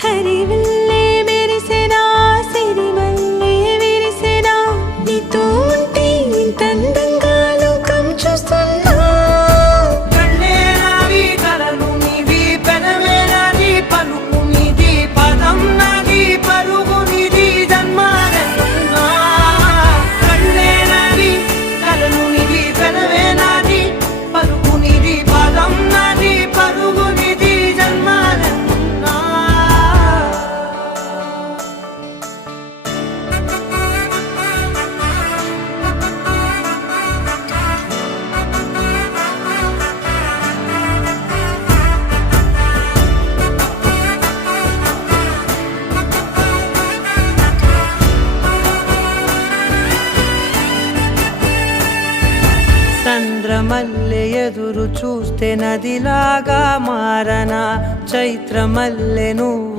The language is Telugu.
హరివిల్లే మెరిసెనా సిరిమల్లె విరిసెనా నీతో ఉంటే ఇంత అందంగా లోకం చూస్తున్నా కళ్ళే నావి కలలు నీవి పెనమే నాది పలుకు నీది పదం నాది పరుగు నీది జన్మాలెన్నున్నా కళ్ళే నావి కలలు నీవి పెనమే నాది పలుకు నీది పదం నాది పరుగు నీది జన్మాలెన్నున్నా చంద్రమల్లె ఎదురు చూస్తే నదిలాగా మారనా చైత్రమల్లె నువ్వు